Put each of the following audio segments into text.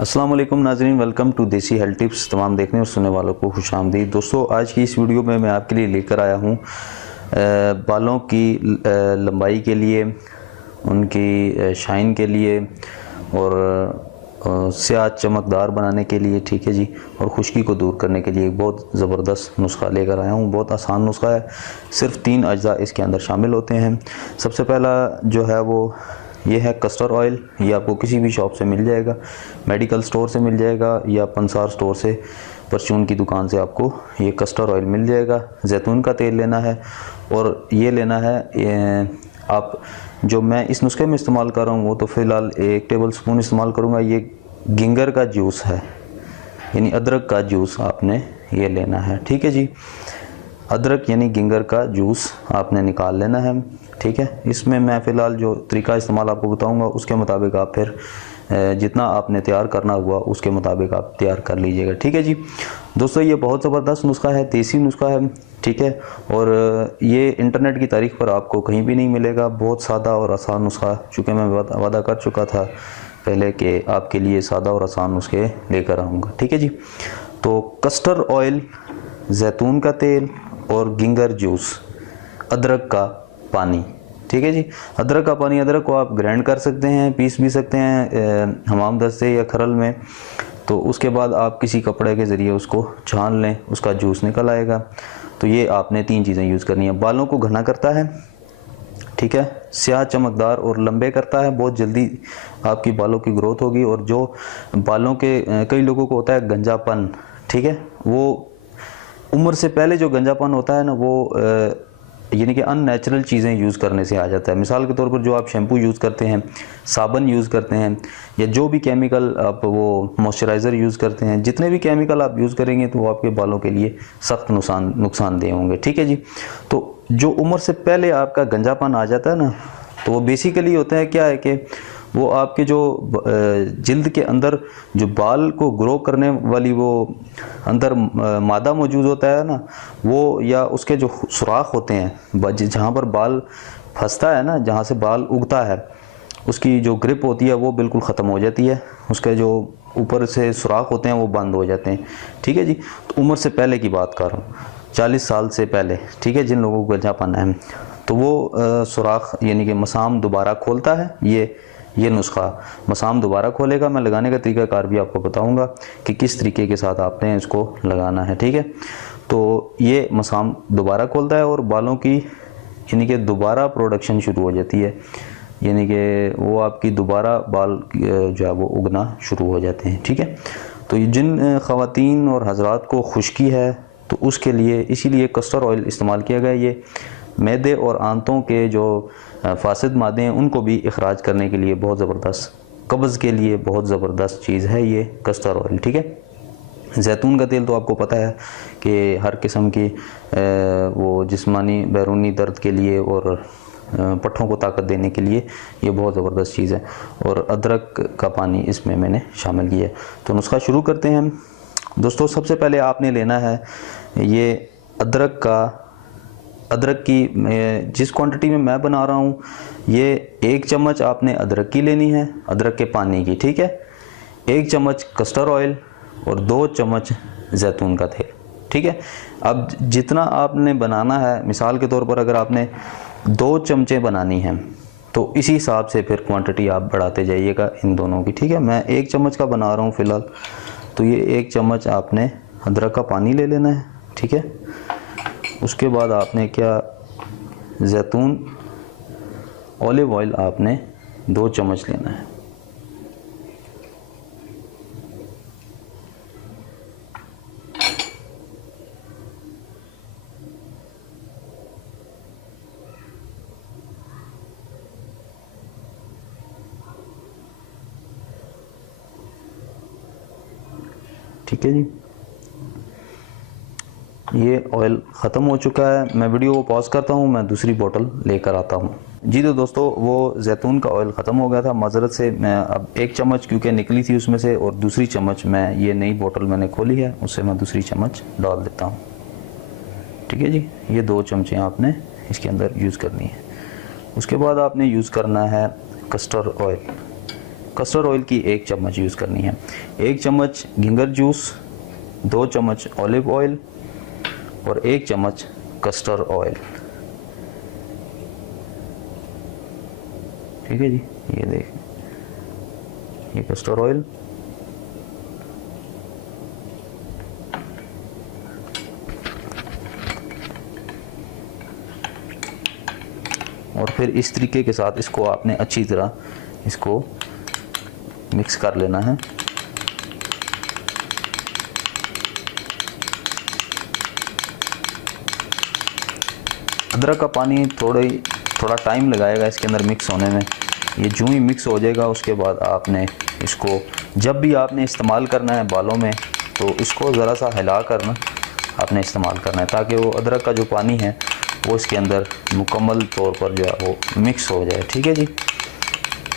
अस्सलाम वालेकुम नाज़रीन, वेलकम टू देसी हेल्थ टिप्स। तमाम देखने और सुनने वालों को खुश आमदीद। दोस्तों, आज की इस वीडियो में मैं आपके लिए लेकर आया हूँ बालों की लंबाई के लिए, उनकी शाइन के लिए और स्याह चमकदार बनाने के लिए, ठीक है जी, और खुश्की को दूर करने के लिए एक बहुत ज़बरदस्त नुस्खा लेकर आया हूँ। बहुत आसान नुस्खा है, सिर्फ 3 अज्जा इसके अंदर शामिल होते हैं। सबसे पहला जो है वो ये है कस्टर्ड ऑयल। ये आपको किसी भी शॉप से मिल जाएगा, मेडिकल स्टोर से मिल जाएगा या पंसार स्टोर से, परचून की दुकान से आपको ये कस्टर्ड ऑयल मिल जाएगा। जैतून का तेल लेना है और ये लेना है आप जो मैं इस नुस्खे में इस्तेमाल कर रहा हूँ वो तो फ़िलहाल 1 टेबल स्पून इस्तेमाल करूँगा। ये गिंगर का जूस है, यानी अदरक का जूस आपने ये लेना है, ठीक है जी। अदरक यानी गिंगर का जूस आपने निकाल लेना है, ठीक है। इसमें मैं फ़िलहाल जो तरीका इस्तेमाल आपको बताऊंगा उसके मुताबिक आप फिर जितना आपने तैयार करना हुआ उसके मुताबिक आप तैयार कर लीजिएगा, ठीक है जी। दोस्तों, ये बहुत ज़बरदस्त नुस्खा है, देसी नुस्खा है, ठीक है, और ये इंटरनेट की तारीख पर आपको कहीं भी नहीं मिलेगा। बहुत सादा और आसान नुस्खा, चूँकि मैं वादा कर चुका था पहले कि आपके लिए सादा और आसान नुस्खे लेकर आऊँगा, ठीक है जी। तो कस्टर्ड ऑयल, जैतून का तेल और गिंगर जूस, अदरक का पानी, ठीक है जी। अदरक का पानी, अदरक को आप ग्राइंड कर सकते हैं, पीस भी सकते हैं हमाम दस्ते या खरल में। तो उसके बाद आप किसी कपड़े के ज़रिए उसको छान लें, उसका जूस निकल आएगा। तो ये आपने 3 चीज़ें यूज़ करनी है। बालों को घना करता है, ठीक है, स्याह चमकदार और लंबे करता है, बहुत जल्दी आपकी बालों की ग्रोथ होगी। और जो बालों के कई लोगों को होता है गंजापन, ठीक है, वो उम्र से पहले जो गंजापन होता है ना, वो यानी कि अननेचुरल चीज़ें यूज़ करने से आ जाता है। मिसाल के तौर पर जो आप शैम्पू यूज़ करते हैं, साबुन यूज़ करते हैं, या जो भी केमिकल आप वो मॉइस्चराइज़र यूज़ करते हैं, जितने भी केमिकल आप यूज़ करेंगे तो वो आपके बालों के लिए सख्त नुकसानदेह होंगे, ठीक है जी। तो जो उम्र से पहले आपका गंजापन आ जाता है ना, तो वो बेसिकली होता है क्या है कि वो आपके जो जिल्द के अंदर जो बाल को ग्रो करने वाली वो अंदर मादा मौजूद होता है ना, वो या उसके जो सुराख होते हैं जहाँ पर बाल फंसता है ना, जहाँ से बाल उगता है, उसकी जो ग्रिप होती है वो बिल्कुल ख़त्म हो जाती है। उसके जो ऊपर से सुराख होते हैं वो बंद हो जाते हैं, ठीक है जी। तो उम्र से पहले की बात कर रहा हूँ, 40 साल से पहले, ठीक है, जिन लोगों को गंजापन है, तो वो सुराख यानी कि मसाम दोबारा खोलता है। ये नुस्खा मसाम दोबारा खोलेगा। मैं लगाने का तरीकाकार भी आपको बताऊंगा कि किस तरीके के साथ आपने इसको लगाना है, ठीक है। तो ये मसाम दोबारा खोलता है और बालों की यानी कि दोबारा प्रोडक्शन शुरू हो जाती है, यानी कि वो आपकी दोबारा बाल जो है वो उगना शुरू हो जाते हैं, ठीक है। तो जिन ख़वातीन और हजरात को खुश्की है तो उसके लिए इसीलिए कस्टर्ड ऑयल इस्तेमाल किया गया। ये मैदे और आंतों के जो फासिद मादे हैं उनको भी इखराज करने के लिए बहुत ज़बरदस्त, कब्ज़ के लिए बहुत ज़बरदस्त चीज़ है ये कस्टर्ड ऑयल, ठीक है। जैतून का तेल तो आपको पता है कि हर किस्म की वो जिस्मानी बैरूनी दर्द के लिए और पट्ठों को ताकत देने के लिए ये बहुत ज़बरदस्त चीज़ है। और अदरक का पानी इसमें मैंने शामिल किया है। तो नुस्खा शुरू करते हैं। दोस्तों, सबसे पहले आपने लेना है ये अदरक की जिस क्वांटिटी में मैं बना रहा हूँ, ये 1 चम्मच आपने अदरक की लेनी है, अदरक के पानी की, ठीक है। 1 चम्मच कस्टर्ड ऑयल और 2 चम्मच जैतून का तेल, ठीक है। अब जितना आपने बनाना है, मिसाल के तौर पर अगर आपने 2 चमचे बनानी है तो इसी हिसाब से फिर क्वांटिटी आप बढ़ाते जाइएगा इन दोनों की, ठीक है। मैं 1 चम्मच का बना रहा हूँ फ़िलहाल, तो ये 1 चम्मच आपने अदरक का पानी ले लेना है, ठीक है। उसके बाद आपने क्या, जैतून ऑलिव ऑयल आपने 2 चम्मच लेना है, ठीक है जी। ये ऑयल ख़त्म हो चुका है। मैं वीडियो को पॉज करता हूँ, मैं दूसरी बोतल लेकर आता हूँ जी। तो दोस्तों, वो जैतून का ऑयल ख़त्म हो गया था, माजरत से मैं अब 1 चम्मच क्योंकि निकली थी उसमें से, और दूसरी चम्मच मैं ये नई बोतल मैंने खोली है उससे मैं दूसरी चम्मच डाल देता हूँ, ठीक है जी। ये 2 चमचे आपने इसके अंदर यूज़ करनी है। उसके बाद आपने यूज़ करना है कस्टर्ड ऑयल, कस्टर्ड ऑयल की 1 चम्मच यूज़ करनी है। 1 चम्मच घिंगर जूस, 2 चम्मच ऑलिव ऑयल और 1 चम्मच कस्टर्ड ऑयल। ठीक है जी, ये देखें, ये कस्टर्ड ऑयल। और फिर इस तरीके के साथ इसको आपने अच्छी तरह इसको मिक्स कर लेना है। अदरक का पानी थोड़ा टाइम लगाएगा इसके अंदर मिक्स होने में। ये जो ही मिक्स हो जाएगा उसके बाद आपने इसको, जब भी आपने इस्तेमाल करना है बालों में, तो इसको ज़रा सा हिला कर ना आपने इस्तेमाल करना है, ताकि वो अदरक का जो पानी है वो इसके अंदर मुकम्मल तौर पर जो है वो मिक्स हो जाए। ठीक है जी,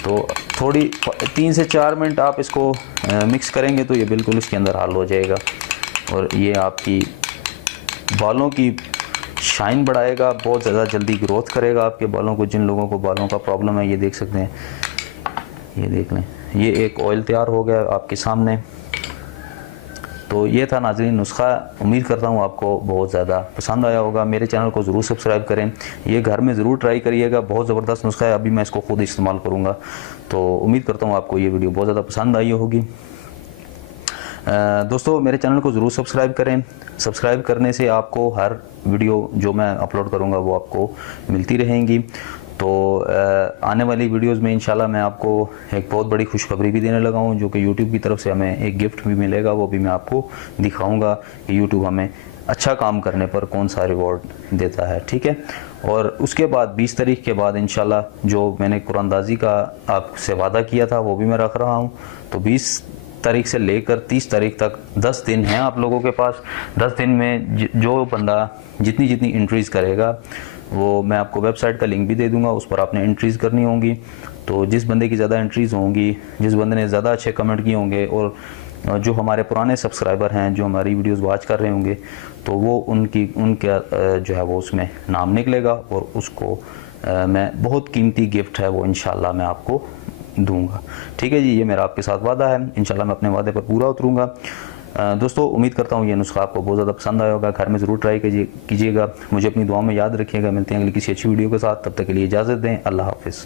तो थोड़ी 3 से 4 मिनट आप इसको मिक्स करेंगे तो ये बिल्कुल इसके अंदर हल हो जाएगा और ये आपकी बालों की शाइन बढ़ाएगा, बहुत ज़्यादा जल्दी ग्रोथ करेगा आपके बालों को। जिन लोगों को बालों का प्रॉब्लम है, ये देख सकते हैं, ये देख लें, ये एक ऑयल तैयार हो गया आपके सामने। तो ये था नाज़रीन नुस्खा। उम्मीद करता हूँ आपको बहुत ज़्यादा पसंद आया होगा। मेरे चैनल को ज़रूर सब्सक्राइब करें, ये घर में ज़रूर ट्राई करिएगा, बहुत ज़बरदस्त नुस्खा है। अभी मैं इसको खुद इस्तेमाल करूँगा, तो उम्मीद करता हूँ आपको ये वीडियो बहुत ज़्यादा पसंद आई होगी। दोस्तों मेरे चैनल को ज़रूर सब्सक्राइब करें। सब्सक्राइब करने से आपको हर वीडियो जो मैं अपलोड करूँगा वो आपको मिलती रहेंगी। तो आने वाली वीडियोस में इंशाल्लाह मैं आपको एक बहुत बड़ी खुशखबरी भी देने लगा हूँ, जो कि यूट्यूब की तरफ से हमें एक गिफ्ट भी मिलेगा। वो भी मैं आपको दिखाऊंगा कि यूट्यूब हमें अच्छा काम करने पर कौन सा रिवॉर्ड देता है। ठीक है, और उसके बाद 20 तारीख के बाद इंशाल्लाह जो मैंने कुरानदाजी का आपसे वादा किया था वो भी मैं रख रहा हूँ। तो 20 तारीख से लेकर 30 तारीख तक 10 दिन हैं आप लोगों के पास। 10 दिन में जो बंदा जितनी एंट्रीज़ करेगा, वो मैं आपको वेबसाइट का लिंक भी दे दूंगा, उस पर आपने एंट्रीज़ करनी होंगी। तो जिस बंदे की ज़्यादा एंट्रीज़ होंगी, जिस बंदे ने ज़्यादा अच्छे कमेंट किए होंगे, और जो हमारे पुराने सब्सक्राइबर हैं जो हमारी वीडियोस वॉच कर रहे होंगे, तो वो उनके जो है वो उसमें नाम निकलेगा और उसको मैं बहुत कीमती गिफ्ट है वो इंशाल्लाह मैं आपको दूंगा। ठीक है जी, ये मेरा आपके साथ वादा है, इंशाल्लाह मैं अपने वादे पर पूरा उतरूंगा। दोस्तों उम्मीद करता हूँ ये नुस्खा आपको बहुत ज़्यादा पसंद आया होगा। घर में ज़रूर ट्राई कीजिएगा। मुझे अपनी दुआओं में याद रखिएगा। मिलते हैं अगली किसी अच्छी वीडियो के साथ, तब तक के लिए इजाज़त दें। अल्लाह हाफ़िज़।